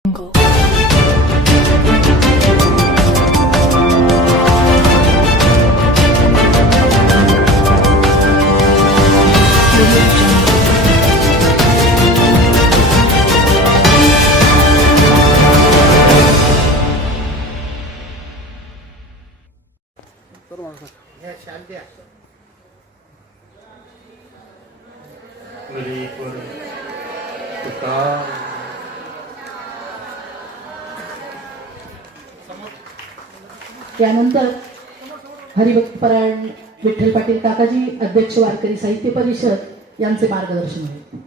Turun saja, ya. Di 走 त्यानंतर हरिभक्तपरायण विठ्ठल पाटील काकाजी अध्यक्ष वारकरी साहित्य परिषद यांचे मार्गदर्शन होईल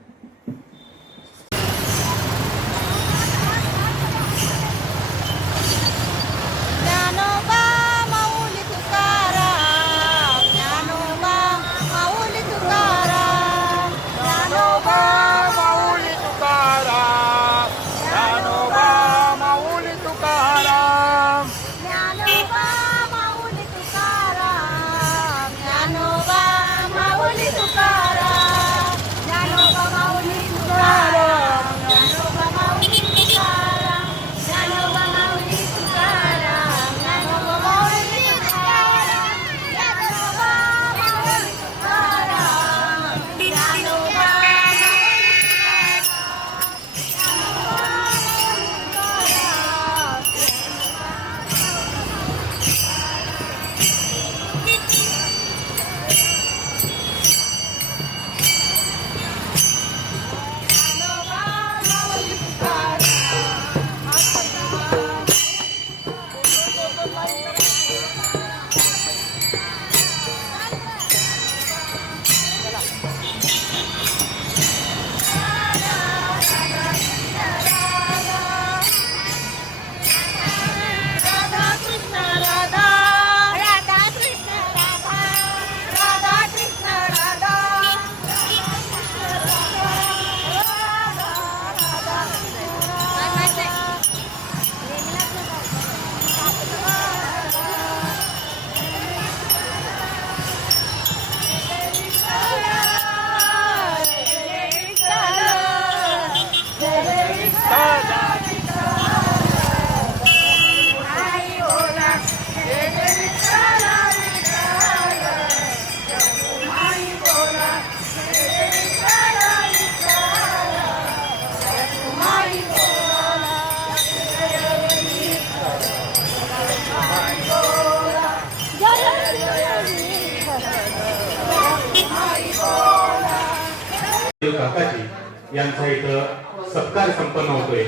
काकाजी यांचा इथं सत्कार संपन्न होतोय.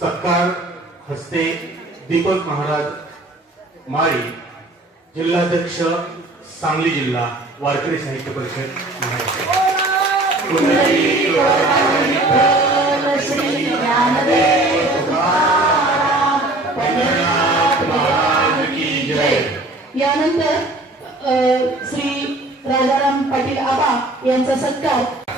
सत्कार हस्ते दीपक महाराज माळी जिल्हाध्यक्ष सांगली जिल्हा वारकरी साहित्य परिषद यानंतर श्री राजाराम पाटील आबा यांचा सत्कार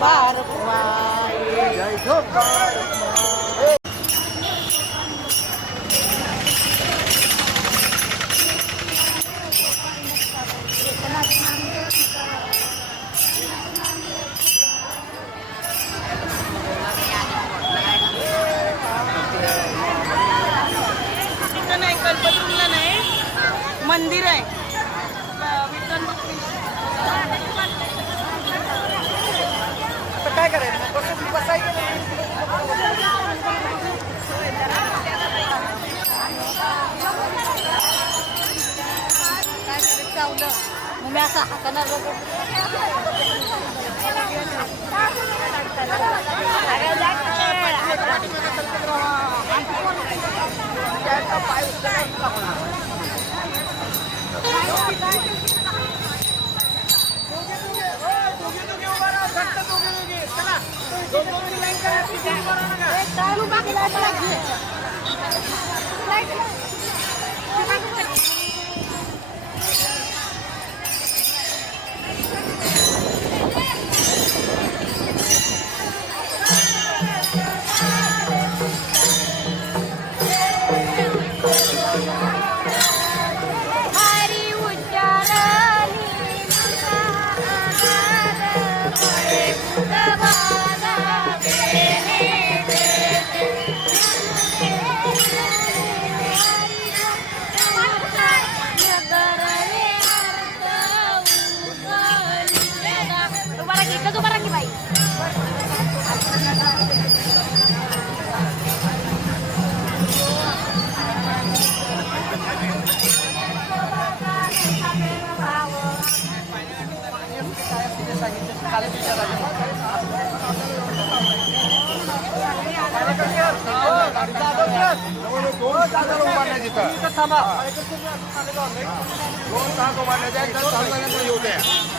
भारत माए जय हो भारत माए मंदिर आहे विठ्ठल काय करायचं? बसून बसायचं काय चावलं. मग मी असं हाताना लाइट एकदा चालू झाल्यानंतर येऊ द्या